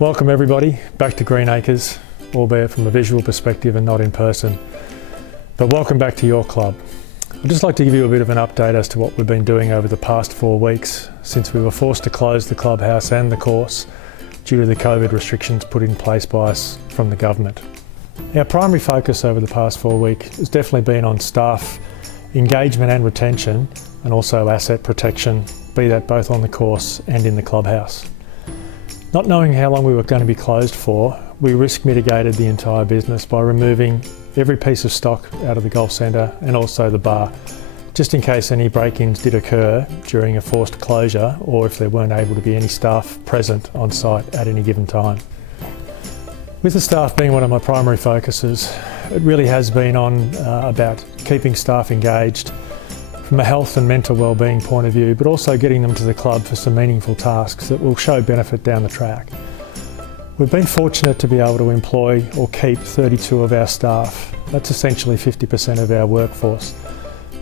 Welcome everybody back to Green Acres, albeit from a visual perspective and not in person. But welcome back to your club. I'd just like to give you a bit of an update as to what we've been doing over the past 4 weeks since we were forced to close the clubhouse and the course due to the COVID restrictions put in place by us from the government. Our primary focus over the past 4 weeks has definitely been on staff engagement and retention, and also asset protection, be that both on the course and in the clubhouse. Not knowing how long we were going to be closed for, we risk mitigated the entire business by removing every piece of stock out of the golf centre and also the bar, just in case any break-ins did occur during a forced closure or if there weren't able to be any staff present on site at any given time. With the staff being one of my primary focuses, it really has been on about keeping staff engaged from a health and mental wellbeing point of view, but also getting them to the club for some meaningful tasks that will show benefit down the track. We've been fortunate to be able to employ or keep 32 of our staff. That's essentially 50% of our workforce.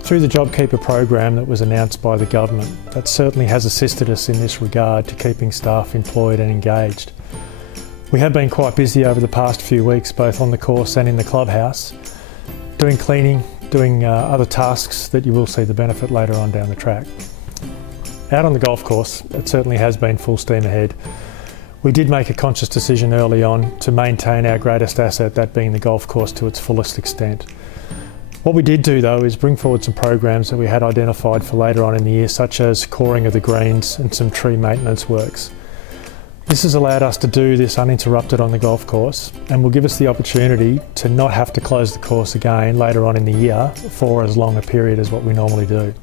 Through the JobKeeper program that was announced by the government, that certainly has assisted us in this regard to keeping staff employed and engaged. We have been quite busy over the past few weeks, both on the course and in the clubhouse, doing cleaning, doing other tasks that you will see the benefit later on down the track. Out on the golf course, it certainly has been full steam ahead. We did make a conscious decision early on to maintain our greatest asset, that being the golf course, to its fullest extent. What we did do though is bring forward some programs that we had identified for later on in the year, such as coring of the greens and some tree maintenance works. This has allowed us to do this uninterrupted on the golf course and will give us the opportunity to not have to close the course again later on in the year for as long a period as what we normally do.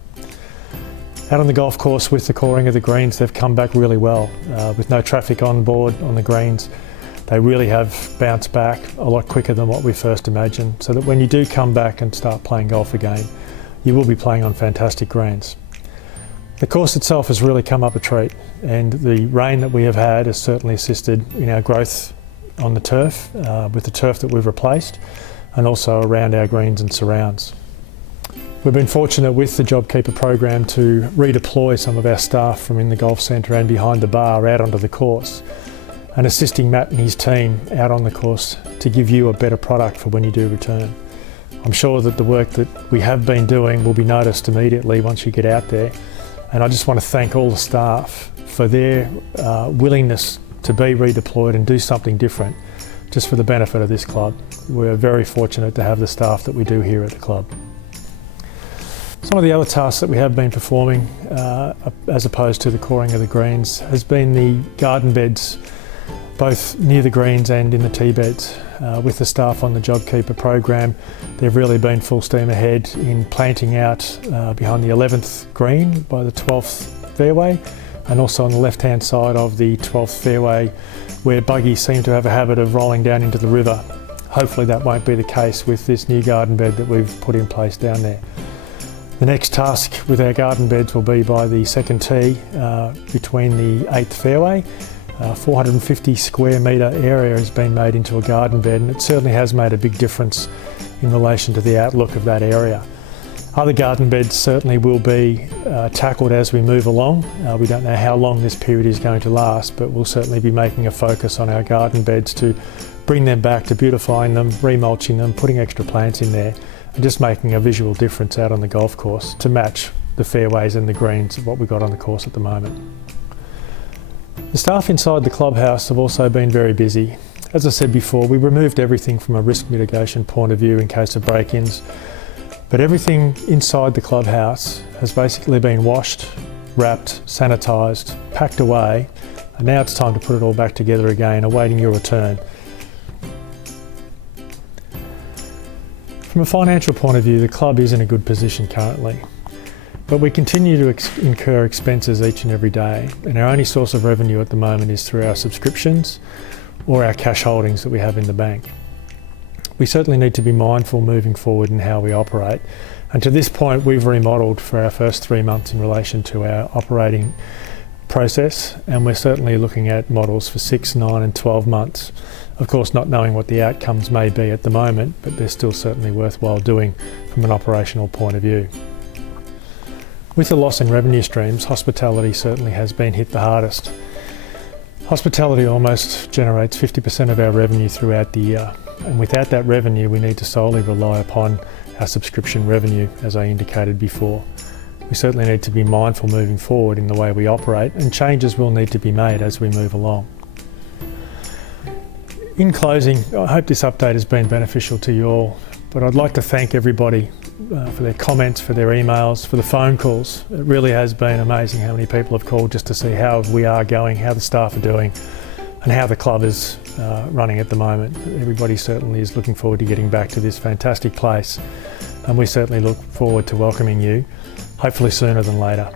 Out on the golf course with the coring of the greens, they've come back really well. With no traffic on board on the greens, they really have bounced back a lot quicker than what we first imagined, so that when you do come back and start playing golf again, you will be playing on fantastic greens. The course itself has really come up a treat, and the rain that we have had has certainly assisted in our growth on the turf, with the turf that we've replaced, and also around our greens and surrounds. We've been fortunate with the JobKeeper program to redeploy some of our staff from in the golf centre and behind the bar out onto the course, and assisting Matt and his team out on the course to give you a better product for when you do return. I'm sure that the work that we have been doing will be noticed immediately once you get out there. And I just want to thank all the staff for their willingness to be redeployed and do something different just for the benefit of this club. We're very fortunate to have the staff that we do here at the club. Some of the other tasks that we have been performing, as opposed to the coring of the greens, has been the garden beds, both near the greens and in the tee beds. With the staff on the JobKeeper program, they've really been full steam ahead in planting out behind the 11th green by the 12th fairway, and also on the left-hand side of the 12th fairway where buggies seem to have a habit of rolling down into the river. Hopefully that won't be the case with this new garden bed that we've put in place down there. The next task with our garden beds will be by the second tee between the 8th fairway. 450 square metre area has been made into a garden bed, and it certainly has made a big difference in relation to the outlook of that area. Other garden beds certainly will be tackled as we move along. We don't know how long this period is going to last, but we'll certainly be making a focus on our garden beds to bring them back, to beautifying them, remulching them, putting extra plants in there, and just making a visual difference out on the golf course to match the fairways and the greens of what we've got on the course at the moment. The staff inside the clubhouse have also been very busy. As I said before, we removed everything from a risk mitigation point of view in case of break-ins, but everything inside the clubhouse has basically been washed, wrapped, sanitised, packed away, and now it's time to put it all back together again, awaiting your return. From a financial point of view, the club is in a good position currently. But we continue to incur expenses each and every day, and our only source of revenue at the moment is through our subscriptions or our cash holdings that we have in the bank. We certainly need to be mindful moving forward in how we operate, and to this point we've remodelled for our first 3 months in relation to our operating process, and we're certainly looking at models for 6, 9 and 12 months. Of course, not knowing what the outcomes may be at the moment, but they're still certainly worthwhile doing from an operational point of view. With the loss in revenue streams, hospitality certainly has been hit the hardest. Hospitality almost generates 50% of our revenue throughout the year, and without that revenue we need to solely rely upon our subscription revenue, as I indicated before. We certainly need to be mindful moving forward in the way we operate, and changes will need to be made as we move along. In closing, I hope this update has been beneficial to you all, but I'd like to thank everybody for their comments, for their emails, for the phone calls. It really has been amazing how many people have called just to see how we are going, how the staff are doing, and how the club is running at the moment. Everybody certainly is looking forward to getting back to this fantastic place, and we certainly look forward to welcoming you, hopefully sooner than later.